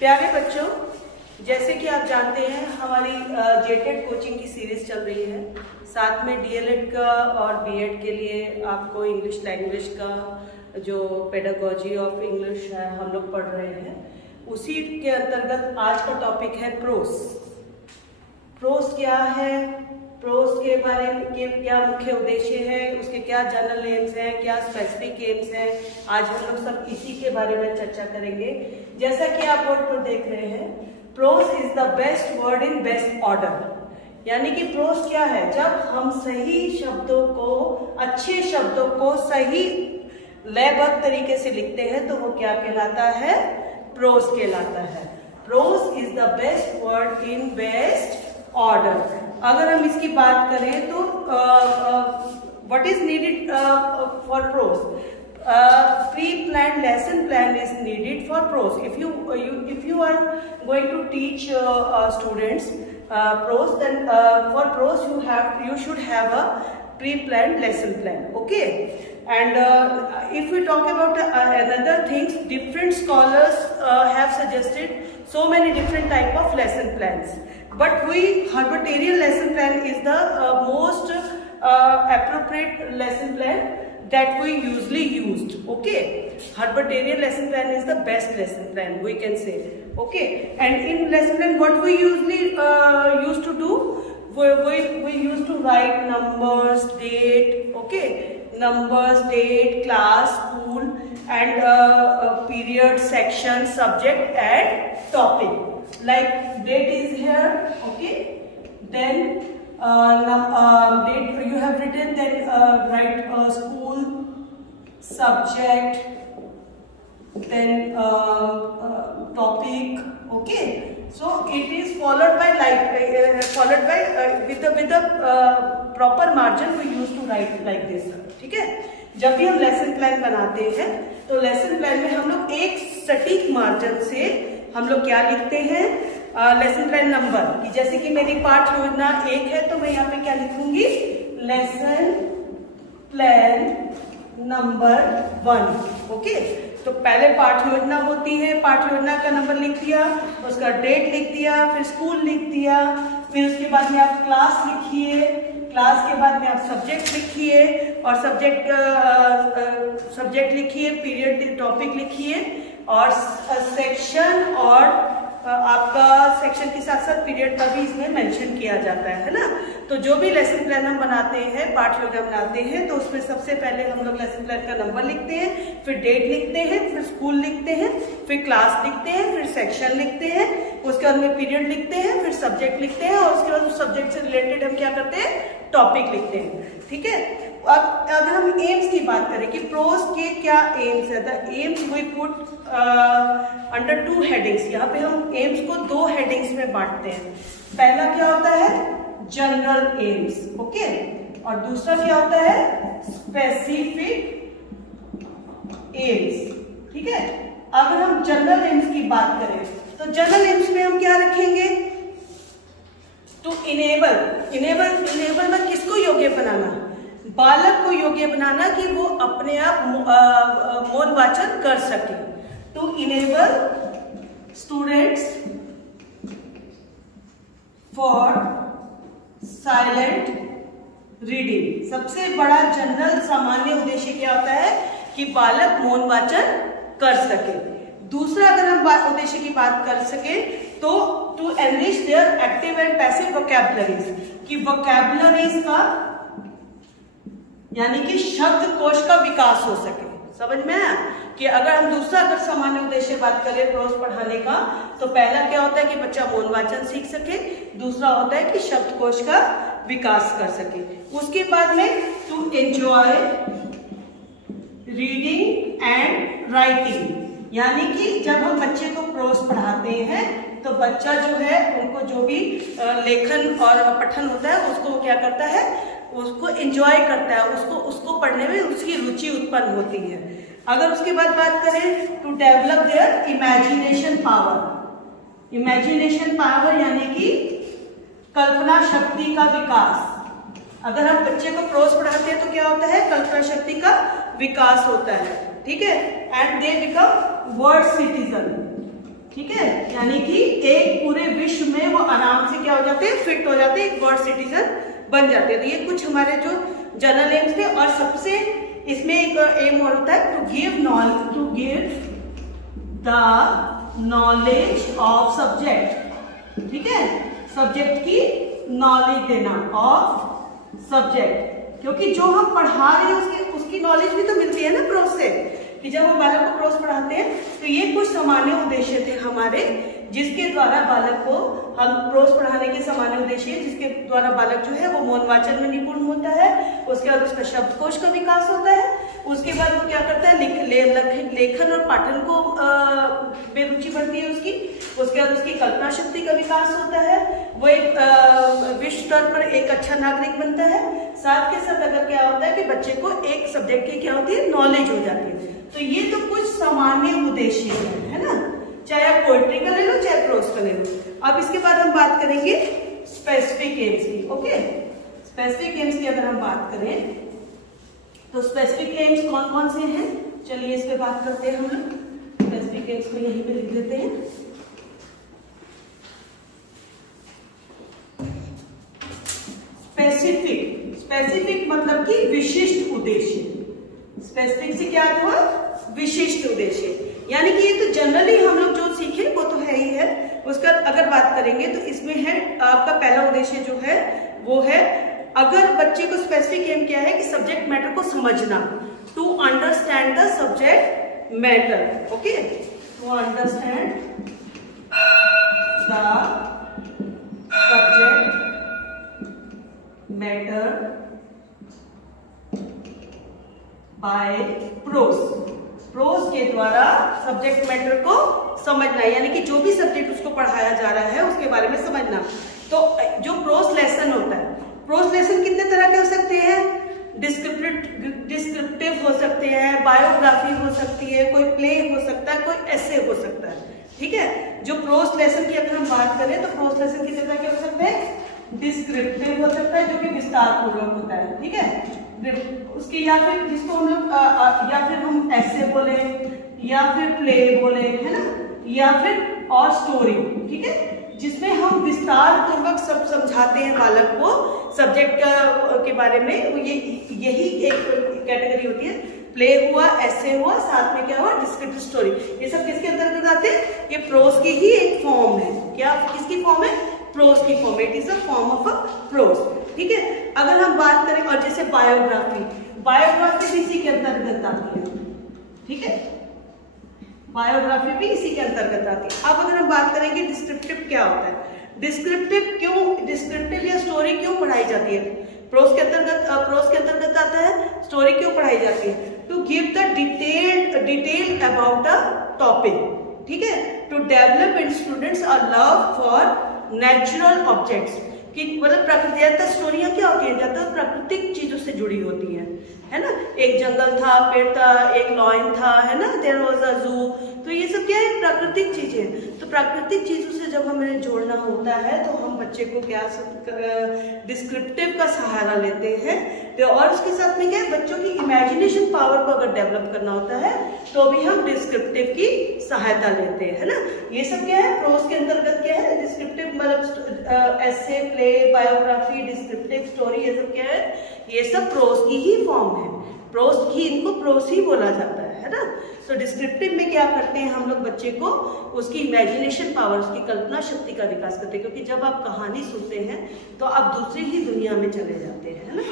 प्यारे बच्चों, जैसे कि आप जानते हैं हमारी जेटेड कोचिंग की सीरीज चल रही है। साथ में डीएलएड का और बीएड के लिए आपको इंग्लिश लैंग्वेज का जो पेडागोजी ऑफ इंग्लिश है हम लोग पढ़ रहे हैं। उसी के अंतर्गत आज का टॉपिक है प्रोस। प्रोस क्या है, प्रोस के बारे में क्या मुख्य उद्देश्य है, उसके क्या जनरल एम्स हैं, क्या स्पेसिफिक एम्स हैं, आज हम लोग सब इसी के बारे में चर्चा करेंगे। जैसा कि आप बोर्ड पर देख रहे हैं, pros is the best word in best order. यानी कि प्रोस क्या है, जब हम सही शब्दों को, अच्छे शब्दों को सही लयबद्ध तरीके से लिखते हैं तो वो क्या कहलाता है, प्रोस कहलाता है। Pros is the best word in best order. अगर हम इसकी बात करें तो what is needed for pros? Pre-planned lesson plan is needed for prose. If you are going to teach students prose, then for prose you should have a pre-planned lesson plan. Okay, and if we talk about another things, different scholars have suggested so many different type of lesson plans, but Herbertarian lesson plan is the most appropriate lesson plan that we usually used. Okay, Herbertarian lesson plan is the best lesson plan, we can say. Okay, and in lesson plan what we usually used to do, we used to write numbers, date, okay, numbers, date, class, school, and period, section, subject and topic. Like date is here, okay, then date you have written, then write school, subject, then topic. Okay, so it is followed by with the proper margin we used to write like this. ठीक है, जब भी हम lesson plan बनाते हैं तो lesson plan में हम लोग एक सटीक मार्जिन से हम लोग क्या लिखते हैं, लेसन प्लान नंबर की। जैसे कि मेरी पाठ योजना 1 है तो मैं यहाँ पे क्या लिखूंगी, लेसन प्लान नंबर 1। ओके, तो पहले पाठ योजना होती है, पाठ योजना का नंबर लिख दिया, उसका डेट लिख दिया, फिर स्कूल लिख दिया, फिर उसके बाद में आप क्लास लिखिए, क्लास के बाद में आप सब्जेक्ट लिखिए और सब्जेक्ट लिखिए, पीरियड टॉपिक लिखिए और सेक्शन, और आपका सेक्शन के साथ साथ पीरियड का भी इसमें मेंशन किया जाता है ना। तो जो भी लेसन प्लान हम बनाते हैं, पाठ योजना बनाते हैं, तो उसमें सबसे पहले हम लोग लेसन प्लान का नंबर लिखते हैं, फिर डेट लिखते हैं, फिर स्कूल लिखते हैं, फिर क्लास लिखते हैं, फिर सेक्शन लिखते हैं, उसके बाद में पीरियड लिखते हैं, फिर सब्जेक्ट लिखते हैं और उसके बाद उस सब्जेक्ट से रिलेटेड हम क्या करते हैं, टॉपिक लिखते हैं। ठीक है, अब अगर हम एम्स की बात करें कि प्रोस के क्या एम्स है, the aims we put under 2 headings. यहाँ पे हम एम्स को 2 हेडिंग्स में बांटते हैं। पहला क्या होता है, जनरल एम्स, ओके, और दूसरा क्या होता है, स्पेसिफिक एम्स। ठीक है, अगर हम जनरल एम्स की बात करें तो जनरल एम्स में हम क्या रखेंगे, टू इनेबल में किसको योग्य बनाना, बालक को योग्य बनाना कि वो अपने आप मौन वाचन कर सके। To enable students for silent reading. सबसे बड़ा जनरल सामान्य उद्देश्य क्या होता है कि बालक मौन वाचन कर सके। दूसरा अगर हम उद्देश्य की बात कर सके तो to enrich their active and passive vocabularies, कि वोकैबुलरीज का यानी कि शब्द कोश का विकास हो सके। समझ में आया कि अगर सामान्य उद्देश्य बात करें प्रोस पढ़ाने का, तो पहला क्या होता है कि बच्चा मौन वाचन सीख सके, दूसरा होता है कि शब्दकोश का विकास कर सके। उसके बाद में to enjoy reading and writing, यानी कि जब हम बच्चे को प्रोस पढ़ाते हैं तो बच्चा जो है उनको जो भी लेखन और पठन होता है उसको क्या करता है, उसको एंजॉय करता है, उसको पढ़ने में उसकी रुचि उत्पन्न होती है। अगर उसके बाद बात करें to develop their imagination power. Imagination power यानी कि कल्पना शक्ति का विकास। अगर हम बच्चे को प्रोस पढ़ाते हैं तो क्या होता है, कल्पना शक्ति का विकास होता है। ठीक है, and they become word citizen. ठीक है, यानी कि एक पूरे विश्व में वो आराम से क्या हो जाते हैं, फिट हो जाते हैं, एक वर्ल्ड सिटीजन बन जाते हैं। तो ये कुछ हमारे जो जनरल एम्स थे। और सबसे इसमें एक एम और होता है to give the knowledge of subject, ठीक है, सब्जेक्ट की नॉलेज देना ऑफ सब्जेक्ट, क्योंकि जो हम पढ़ा रहे हैं उसकी नॉलेज भी तो मिलती है ना प्रोस से, कि जब हम बालक को प्रोस पढ़ाते हैं तो ये कुछ सामान्य उद्देश्य थे हमारे, जिसके द्वारा बालक को हम प्रोस पढ़ाने के सामान्य उद्देश्य है, जिसके द्वारा बालक जो है वो मौन वाचन में निपुण होता है, उसके बाद उसका शब्दकोश का विकास होता है, उसके बाद वो क्या करता है, लेखन और पाठन को बेरुचि बढ़ती है उसकी, उसके बाद उसकी कल्पना शक्ति का विकास होता है, वो एक विश्व स्तर पर एक अच्छा नागरिक बनता है। साथ के साथ अगर क्या होता है कि बच्चे को एक सब्जेक्ट की क्या होती है, नॉलेज हो जाती है। तो ये तो कुछ सामान्य उद्देश्य है ना, चाहे आप पोएट्री का ले लो चाहे प्रोस का ले लो। अब इसके बाद हम बात करेंगे स्पेसिफिक एम्स की। ओके, स्पेसिफिक एम्स की अगर हम बात करें तो स्पेसिफिक एम्स कौन कौन से हैं, चलिए इस पे बात करते हैं। हम स्पेसिफिक एम्स को यहीं पे लिख देते हैं। स्पेसिफिक मतलब कि विशिष्ट उद्देश्य। स्पेसिफिक से क्या हुआ, विशिष्ट उद्देश्य, यानी कि ये तो जनरली हम लोग जो सीखे वो तो है ही है। उसका अगर बात करेंगे तो इसमें है आपका पहला उद्देश्य जो है वो है, अगर बच्चे को स्पेसिफिक एम क्या है कि सब्जेक्ट मैटर को समझना, to understand the subject matter. Okay, to understand the subject matter by prose के द्वारा सब्जेक्ट मैटर को समझना, यानी कि जो भी सब्जेक्ट उसको पढ़ाया जा रहा है उसके बारे में समझना। तो जो प्रोस लेसन होता है, प्रोस लेसन कितने तरह के हो सकते हैं, डिस्क्रिप्टिव हो सकते हैं, बायोग्राफी हो सकती है, कोई प्ले हो सकता है, कोई ऐसे हो सकता है। ठीक है, जो प्रोस लेसन की अगर हम बात करें तो प्रोस लेसन कितने तरह के हो सकते हैं, डिस्क्रिप्टिव हो सकता है जो कि विस्तार पूर्वक होता है, ठीक है, उसकी या फिर जिसको हम लोग या फिर हम ऐसे बोले या फिर प्ले बोले, है ना, या फिर और स्टोरी, ठीक है, जिसमें हम विस्तार पूर्वक सब समझाते हैं बालक को सब्जेक्ट के बारे में। यही एक कैटेगरी होती है। प्ले हुआ, ऐसे हुआ, साथ में क्या हुआ, डिस्क्रिप्टिव स्टोरी। ये सब किसके अंतर्गत आते हैं, ये प्रोस की ही एक फॉर्म है। क्या किसकी फॉर्म है, प्रोस की form. It is a form of a pros, ठीक है। अगर हम बात करें और जैसे बायोग्राफी भी इसी के अंतर्गत आती है, ठीक है, बायोग्राफी भी इसी के अंतर्गत आती है। अब अगर हम बात करेंगे डिस्क्रिप्टिव क्या होता है, डिस्क्रिप्टिव या स्टोरी क्यों पढ़ाई जाती है, प्रोस के अंतर्गत आता है, स्टोरी क्यों पढ़ाई जाती है, to give the detail about the topic, ठीक है, to develop in students a love for natural objects, कि मतलब प्रकृति स्टोरियां क्या होती है, ज्यादा प्राकृतिक चीजों से जुड़ी होती हैं, है ना। एक जंगल था, पेड़ था, एक लॉयन था, है ना, देयर वाज अ जू। तो ये सब क्या है, प्राकृतिक चीजें। तो प्राकृतिक चीजों से जब हमें जोड़ना होता है तो हम बच्चे को क्या डिस्क्रिप्टिव का सहारा लेते हैं। तो और उसके साथ में क्या है, बच्चों की इमेजिनेशन पावर को अगर डेवलप करना होता है तो भी हम डिस्क्रिप्टिव की सहायता लेते हैं, है ना। ये सब क्या है, प्रोस के अंतर्गत क्या है, डिस्क्रिप्टिव मतलब ऐसे, प्ले, बायोग्राफी, डिस्क्रिप्टिव स्टोरी, ये सब क्या है, ये सब प्रोस की ही फॉर्म है। प्रोस की, इनको प्रोस ही बोला जाता है ना। तो डिस्क्रिप्टिव में क्या करते हैं हम लोग, बच्चे को उसकी इमेजिनेशन पावर, उसकी कल्पना शक्ति का विकास करते हैं, क्योंकि जब आप कहानी सुनते हैं तो आप दूसरी ही दुनिया में चले जाते हैं, है ना।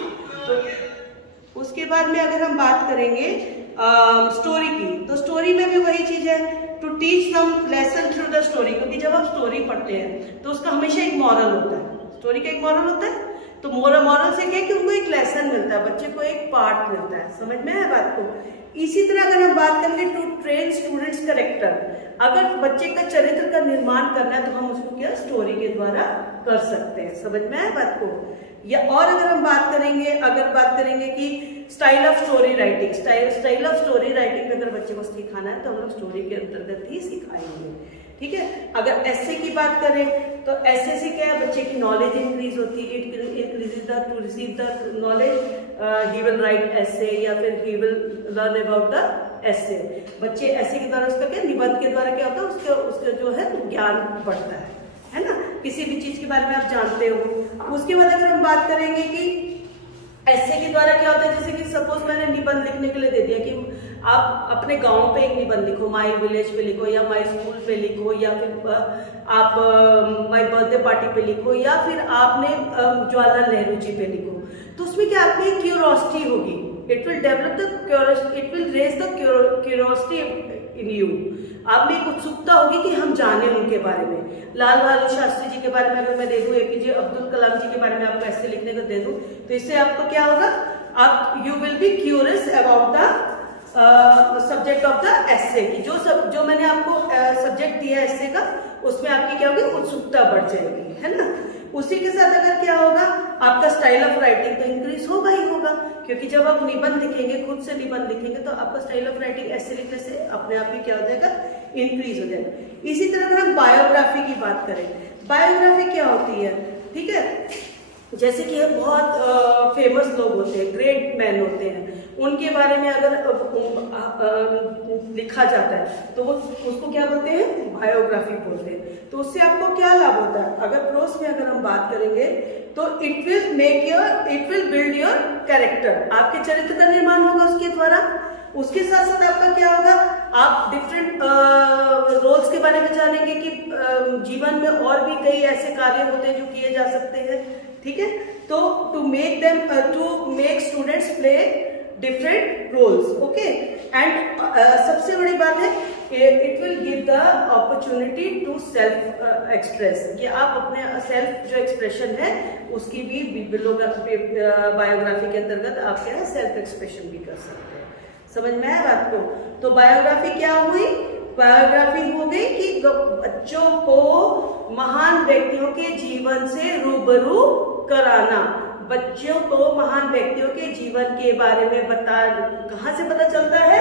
तो उसके बाद में अगर हम बात करेंगे स्टोरी की, तो स्टोरी में भी वही चीज है, to teach some lesson through the story, क्योंकि जब आप स्टोरी पढ़ते हैं तो उसका हमेशा एक मॉरल होता है, स्टोरी का एक मॉरल होता है। तो मॉरल से क्या है कि उनको एक लेसन मिलता है, बच्चे को एक पार्ट मिलता है, समझ में है बात को। इसी तरह अगर हम बात करेंगे टू ट्रेन स्टूडेंट्स कैरेक्टर, अगर बच्चे का चरित्र का निर्माण करना है तो हम उसको क्या स्टोरी के द्वारा कर सकते हैं, समझ में है बात को। या और अगर हम बात करेंगे कि style of story writing, style of story writing में अगर बच्चे को सिखाना है तो हम लोग स्टोरी के अंतर्गत ही सिखाएंगे, ठीक है। अगर ऐसे की बात करें तो ऐसे से क्या है, बच्चे की नॉलेज इंक्रीज होती है, it increases the two receive the knowledge, he will write ऐसे या फिर he will learn about the ऐसे। बच्चे ऐसे के द्वारा उसका क्या, निबंध के द्वारा क्या होता है, उसका जो है ज्ञान बढ़ता है ना, किसी भी चीज के बारे में आप जानते हो। उसके बाद अगर हम बात करेंगे कि ऐसे के द्वारा क्या होता है, जैसे कि सपोज मैंने निबंध लिखने के लिए दे दिया कि आप अपने गांव पे एक निबंध लिखो, माय विलेज पे लिखो, या माय स्कूल पे लिखो, या फिर आप माय बर्थडे पार्टी पे लिखो, या फिर आपने जवाहरलाल नेहरू जी पे लिखो। तो उसमें क्या आपकी क्यूरियोसिटी होगी, it will develop the it will raise the curiosity in you. आप में एक उत्सुकता होगी कि हम जाने उनके बारे में। लाल बहादुर शास्त्री जी के बारे में अगर मैं दे दूं, एपीजे अब्दुल कलाम जी के बारे में आपको ऐसे लिखने को दे दूं, तो इससे आपको क्या होगा, आप you will be curious about the subject of the essay की। जो मैंने आपको सब्जेक्ट दिया एसे का, उसमें आपकी क्या होगी, उत्सुकता बढ़ जाएगी, है ना। उसी के साथ अगर क्या होगा, आपका स्टाइल ऑफ राइटिंग तो इंक्रीज होगा ही होगा, क्योंकि जब आप निबंध लिखेंगे, खुद से निबंध लिखेंगे, तो आपका स्टाइल ऑफ राइटिंग ऐसे लिखने से अपने आप ही क्या हो जाएगा, इंक्रीज हो जाएगा। इसी तरह अगर हम बायोग्राफी की बात करें, बायोग्राफी क्या होती है, ठीक है, जैसे कि बहुत फेमस लोग होते हैं, ग्रेट मैन होते हैं, उनके बारे में अगर लिखा जाता है तो वो उसको क्या बोलते हैं, बायोग्राफी बोलते हैं। तो उससे आपको क्या लाभ होता है, अगर प्रोस में अगर हम बात करेंगे तो it will build your character, आपके चरित्र का निर्माण होगा उसके द्वारा। उसके साथ साथ आपका क्या होगा, आप डिफरेंट रोल्स के बारे में जानेंगे कि जीवन में और भी कई ऐसे कार्य होते हैं जो किए जा सकते हैं, ठीक है। तो to make students play different roles, okay. And सबसे बड़ी बात है, it will give the opportunity to self express, कि आप अपने सेल्फ जो एक्सप्रेशन है उसकी भी बायोग्राफी के अंतर्गत आप क्या है, सेल्फ एक्सप्रेशन भी कर सकते हैं। समझ में आया बात को। तो बायोग्राफी क्या हुई, बायोग्राफी हो गई कि बच्चों को महान व्यक्तियों के जीवन से रूबरू कराना। बच्चों को महान व्यक्तियों के जीवन के बारे में कहाँ से पता चलता है,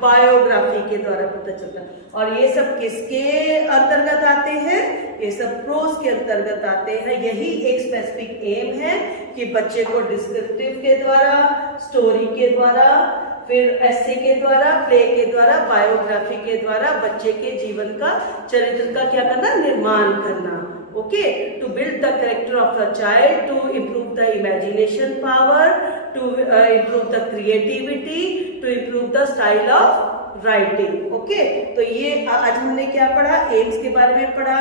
बायोग्राफी के द्वारा पता चलता है। और ये सब किसके अंतर्गत आते हैं, ये सब प्रोस के अंतर्गत आते हैं। यही एक स्पेसिफिक एम है कि बच्चे को डिस्क्रिप्टिव के द्वारा, स्टोरी के द्वारा, फिर एसे के द्वारा, प्ले के द्वारा, बायोग्राफी के द्वारा बच्चे के जीवन का, चरित्र का क्या करना, निर्माण करना। Okay, to build the character of a child, to improve the imagination power, to improve the creativity, to improve the style of writing. Okay, तो ये आज हमने क्या पढ़ा, एम्स के बारे में पढ़ा।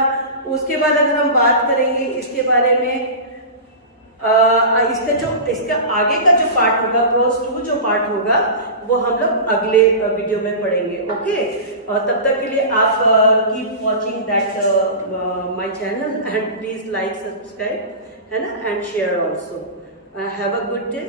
उसके बाद अगर हम बात करेंगे इसके बारे में, इसका आगे का जो पार्ट होगा, प्रोस 2 जो पार्ट होगा, वो हम लोग अगले वीडियो में पढ़ेंगे। ओके, और तब तक के लिए आप keep watching that my channel and please like, subscribe, है ना, and share also. Have a good day.